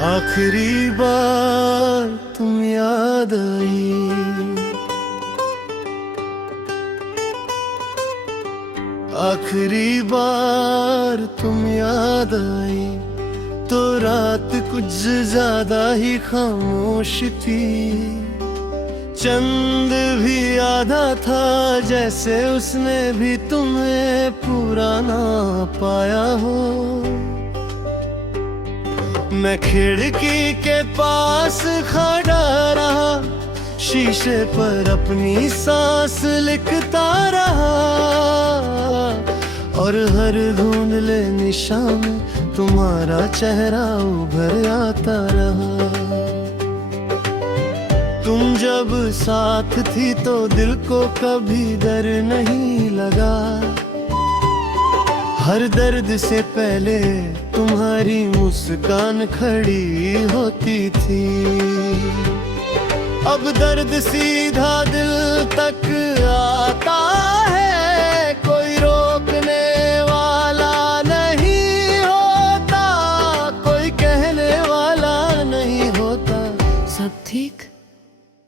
आखिरी बार तुम याद आई, आखिरी बार तुम याद आई तो रात कुछ ज्यादा ही खामोश थी। चंद भी आधा था जैसे उसने भी तुम्हें पूरा ना पाया हो। मैं खिड़की के पास खड़ा रहा, शीशे पर अपनी सांस लिखता रहा और हर धुंधले निशान में तुम्हारा चेहरा उभर आता रहा। तुम जब साथ थी तो दिल को कभी डर नहीं लगा, हर दर्द से पहले तुम्हारी मुस्कान खड़ी होती थी। अब दर्द सीधा दिल तक आता है, कोई रोकने वाला नहीं होता, कोई कहने वाला नहीं होता, सब ठीक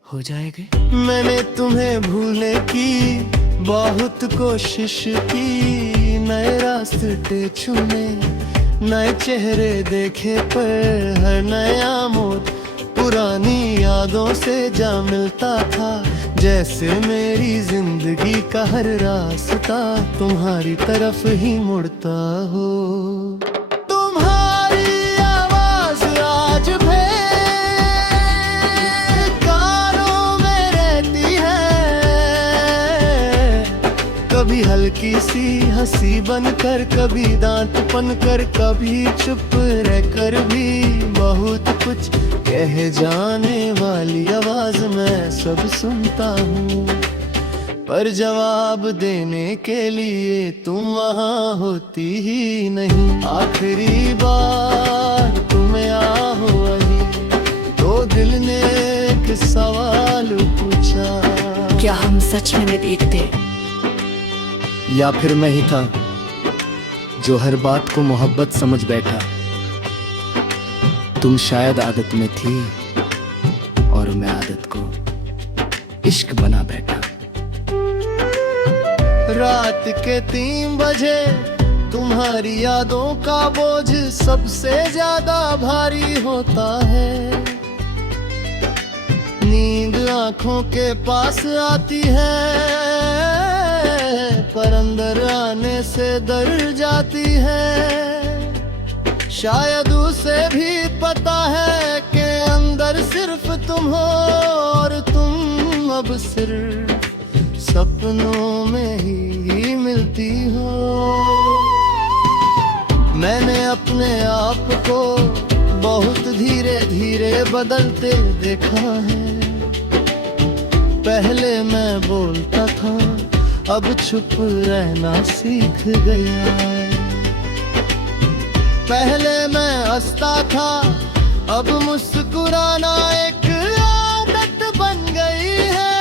हो जाएगा। मैंने तुम्हें भूलने की बहुत कोशिश की, नए रास्ते चुने, नए चेहरे देखे, पर हर नया मोड़ पुरानी यादों से जा मिलता था। जैसे मेरी जिंदगी का हर रास्ता तुम्हारी तरफ ही मुड़ता हो। तुम्हारी आवाज आज भी कानों में रहती है, कभी हल्की सी हंसी बनकर, कभी दांत बनकर, कभी चुप रहकर भी बहुत कुछ कह जाने वाली आवाज मैं सब सुनता हूँ, पर जवाब देने के लिए तुम वहाँ होती ही नहीं। आखिरी बार तुम आओ वही तो दिल ने एक सवाल पूछा, क्या हम सच में देखते, या फिर मैं ही था जो हर बात को मोहब्बत समझ बैठा। तुम शायद आदत में थी और मैं आदत को इश्क बना बैठा। रात के 3 बजे तुम्हारी यादों का बोझ सबसे ज्यादा भारी होता है। नींद आंखों के पास आती है, पर अंदर आने से डर जाती है। शायद उसे भी पता है कि अंदर सिर्फ तुम हो और तुम अब सिर्फ सपनों में ही मिलती हो। मैंने अपने आप को बहुत धीरे धीरे बदलते देखा है। पहले मैं बोलता था, अब चुप रहना सीख गया। पहले मैं हंसता था, अब मुस्कुराना एक आदत बन गई है,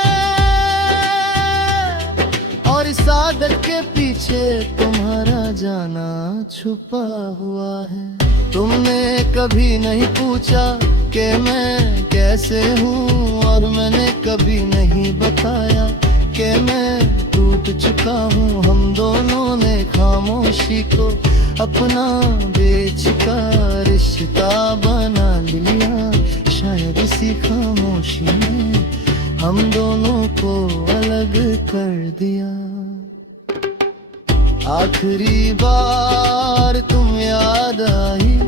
और इस आदत के पीछे तुम्हारा जाना छुपा हुआ है। तुमने कभी नहीं पूछा कि मैं कैसे हूँ, और मैंने कभी नहीं बताया कि मैं टूट चुका हूँ। हम दोनों ने खामोशी को अपना बेच का रिश्ता बना लिया। शायद इसी खामोशी ने हम दोनों को अलग कर दिया। आखिरी बार तुम याद आई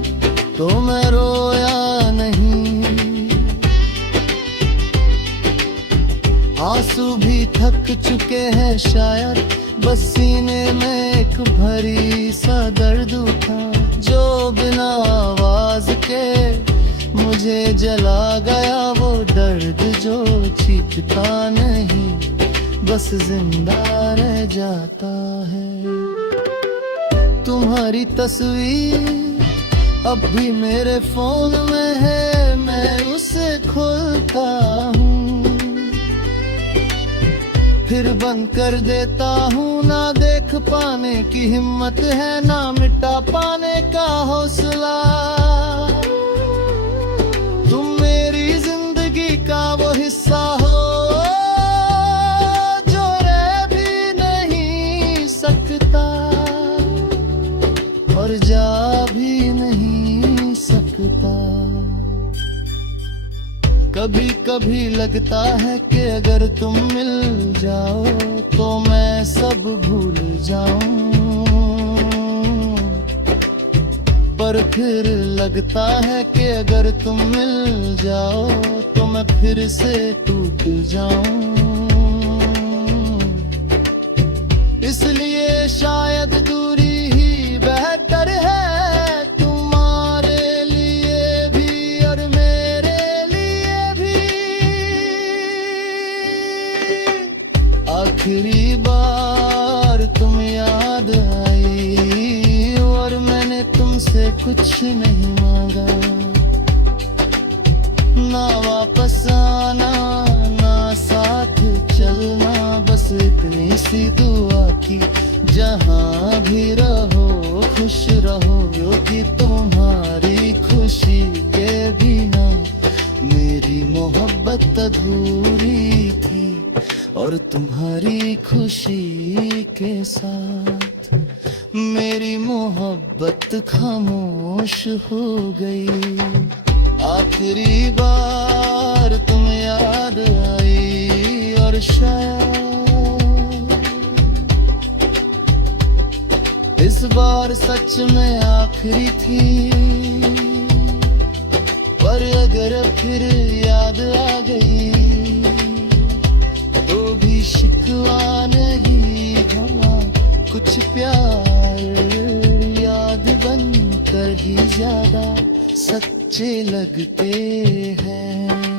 तो मैं रोया नहीं, आंसू भी थक चुके हैं शायद, बस सीने में एक भरी सा दर्द उठा जो बिना आवाज के मुझे जला गया। वो दर्द जो चीखता नहीं, बस जिंदा रह जाता है। तुम्हारी तस्वीर अब भी मेरे फोन में है, मैं उसे खोलता हूँ फिर बंद कर देता हूँ। ना देख पाने की हिम्मत है, ना मिटा पाने का हौसला। कभी कभी लगता है कि अगर तुम मिल जाओ तो मैं सब भूल जाऊं, पर फिर लगता है कि अगर तुम मिल जाओ तो मैं फिर से टूट जाऊं। इसलिए शायद दूरी ही बेहतर है, तुम्हारे लिए भी और मेरे लिए भी। आखिरी बार तुम याद आई और मैंने तुमसे कुछ नहीं मांगा, ना वापस आना ना साथ चलना, बस इतनी सी दुआ की जहाँ भी रहो खुश रहो, क्योंकि तुम्हारी खुशी के बिना मेरी मोहब्बत अधूरी थी, और तुम्हारी खुशी के साथ मेरी मोहब्बत खामोश हो गई। आखिरी बार तुम याद आई और शायद इस बार सच में आखिरी थी, पर अगर फिर याद आ गई तो भी शिकवा नहीं भला, कुछ प्यार याद बन कर ही ज्यादा सच्चे लगते हैं।